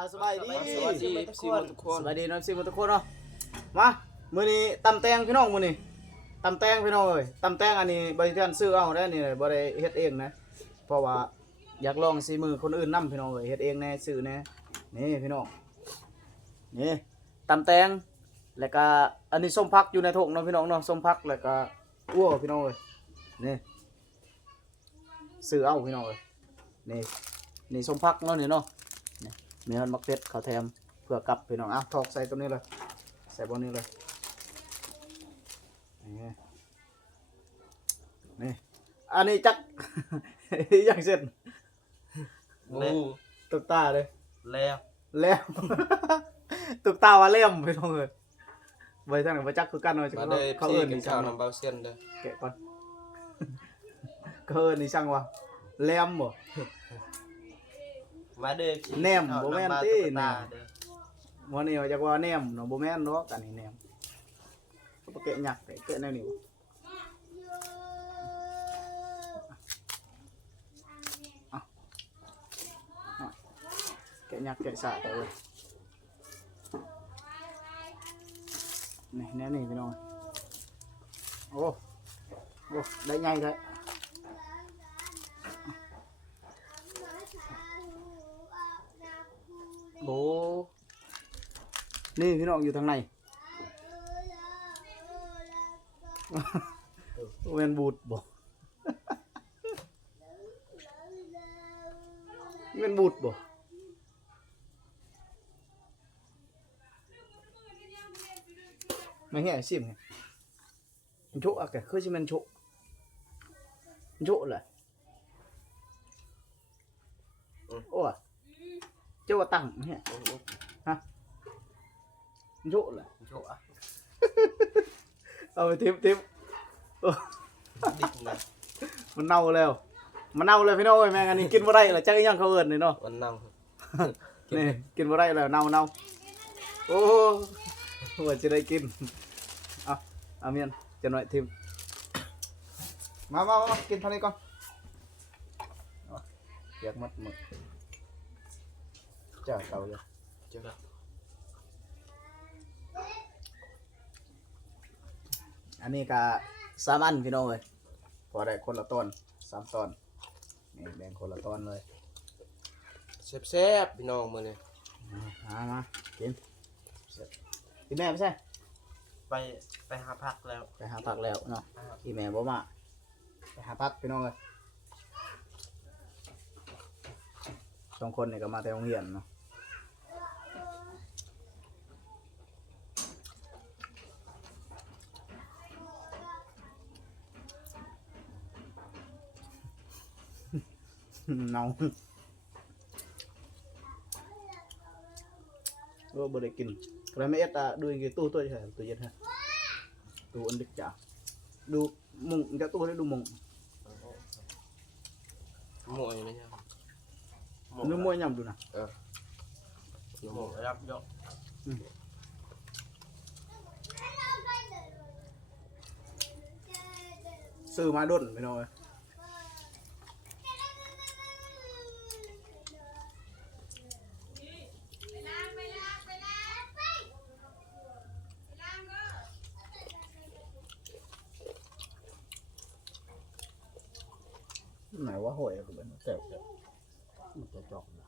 อ่าสบายดีสวัสดีทุกคนทุกคนสบายดีน้องซิมทุกคนเนาะมามื้อนี้ตำแตงพี่น้องมื้อนี้ตำแตงพี่น้องเอ้ยตำแตงอันนี้บริการซื้อเอาได้นี่บ่ได้เฮ็ดเองนะเพราะว่าอยากลองสีมือคนอื่นนํพี่น้องเอ้ยเฮ็ดเองแน่ซื้อแน่นี่พี่น้องนี่ตำแตงแล้วก็อันนี้ส้มพักอยู่ในถุงเนาะพี่น้องเนาะส้มพักแล้วก็อ้วพี่น้องเอ้ยนี่ซื้อเอาพี่น้องเอ้ยนี่นี่ส้มพักเนาะนี่เนาะ มีมันมักเพชรเขาวแถมเพื่อกลับพี่น้องอะถอกใส่ตัวนี้เลย ใส่บนนี้เลยนี่นี่อันนี้จัก ยังเสร็จหมูตุกตาเลยแล้วแล้วตุกตาว่าเล่มพี่น้องเลยไว้ทางไหนมาจักคือกันหน่อยจังมาเลยเขาพี่เอิ้นกินนี่ช่าข้าวงน้ำเบาเส้นเด้อแกะก่อนเขาเอิ้นนี่ช่างว่าแลมบ่ มาเด้อแหนมบ่แม่นติแหนแหนมมวันนี้ว่าจักว่าแหนมเนาะบ่แม่นเนาะกันนี่แหนมเขาบ่แกะหยักแกะแกะแนวนี้บ่แกะยักษ์แกะสาไปเลยนี่แน่นี่พี่น้องโอ้โอ้ได้ไงเล โอ้นี่พี่น้องอยู่ทางในเวนบูดบ่เวนบูดบ่ mày nghe xìm này chỗ à cái khơi chim men chỗ chỗ là ô à chỗ tặng nhé chỗ là โช ว์อะเอาไปทิปทิปดิบนะมันเน่าแล้วมันเน่าเลยพี่น้องเอ้ยแม่งอันนี้กินบ่ได้ละจักอีหยังเขาเอิ้นนี่เนาะวันนั่งนี่กินบ่ได้แล้วเน่าเน่าโอ้ว่าจะได้กินเอาเอาเมียนจะหน่อยทิมมามามากินเท่านี้ก่อนเอาอยากมัดหมึก จ้าเก่าเลยเจ้าอันนี้ก็สามอันพี่น้องเลยพอได้คนละต้นสามต้นนี่แบ่งคนละต้นเลยแซ่บๆพี่น้องมื้อนี้มามากินเสร็จพี่แม่ไม่ใช่ไปไปหาพักแล้ว ไปหาผักแล้วเนาะพี่แม่บ่มาไปหาผักพี่น้องเลยสองคนนี่ก็มาแต่โรงเรียนเนาะ เนาเออบ่ได้กินใครไม่เอ็ดอะดูอีกตู้ตัวใช่ตู้เย็นฮะตู้อันดึกจ้ะดูมุงจะตู้ได้ดูมุง หมูอยู่ในยัง ดูมวยยำดูนะ หมูรับยก ซื้อมาด้นไปหน่อย ไหนว่าหอยอะคือเป็นแซ่บเลยมันจะจอกนะ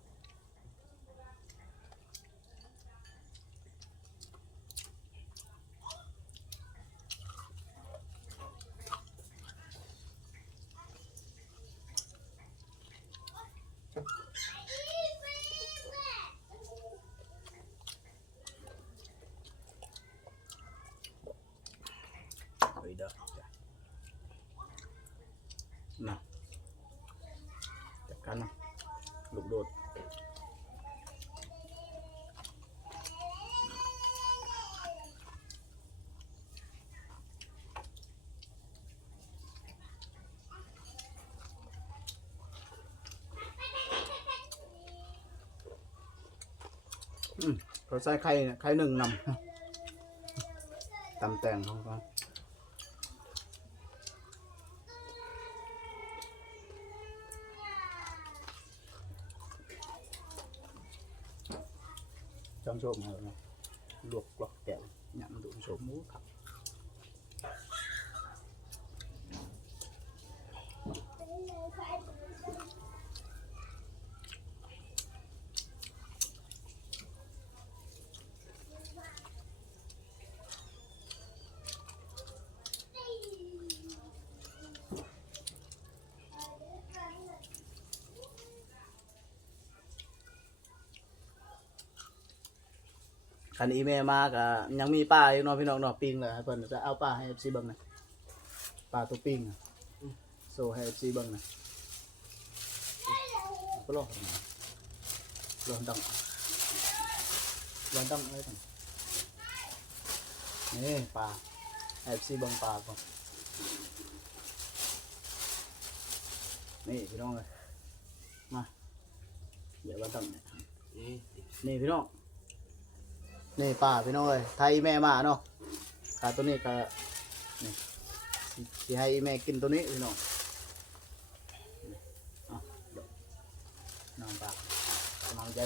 เฮ้ ยด้อจ้ะนะจัดการนะลูกโดดอืมเขาใส่ไข่เนี่ยไข่หนึ่งนำตำแตงของเขา โชมเอาเนาะลวกกรอกแก้วเนี่ยมันดูโชมหมูครับ คันอีเมลมาก็ยังมีป้าอยู่เนาะพี่น้องเนาะปิ้งเลยให้เพิ่นจะเอาป้าให้ FC เบิ่งหน่อยป้าตัวปิ้งอะโซให้ FC เบิ่งหน่อยก็ลองกันนะลองดังลองดังอะไรกันนี่ปลาให้ FC เบิ่งปลาก่อนนี่พี่น้องเลยมาเดี๋ยวว่าดังเนี่ยนี่นี่พี่น้อง นี่ป่าพี่น้องเอ้ยไทยแม่มาเนาะขาตัวนี้ก็นี่สิให้แม่กินตัวนี้พี่น้องน้องป่ากำลังใจ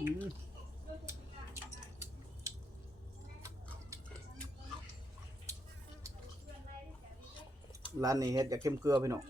อืม ร้านนี้เฮ็ดจะเข้มเกลือพี่น้อง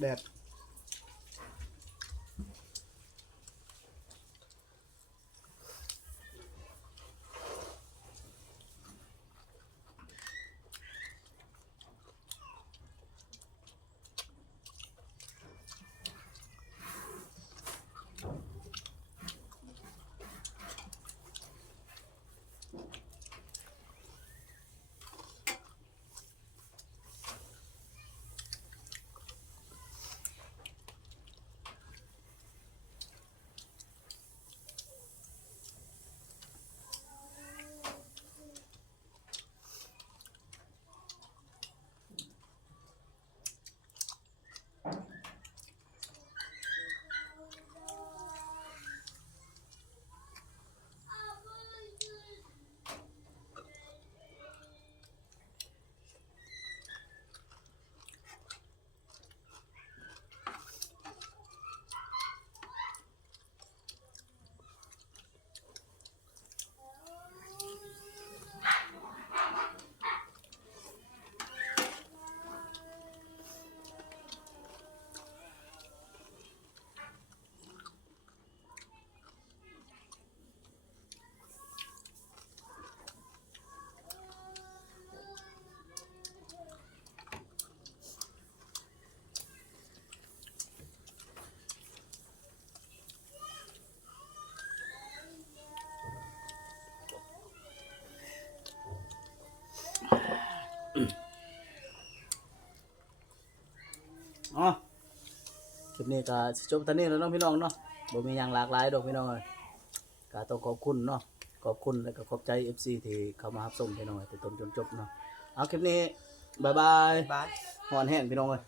แดด ปนี้ก็สิจบเท่านี้แล้วเนาะพี่น้องเนาะบ่มีหยังหลากหลายดอกพี่น้องเอ้ยก็ต้องขอบคุณเนาะขอบคุณแล้วก็ขอบใจ FC ที่เข้ามารับชมพี่น้องเอ้ยแต่ต้นจนจบเนาะเอาคลิปนี้บ๊ายบายบาย หอนแห้งพี่น้องเอ้ย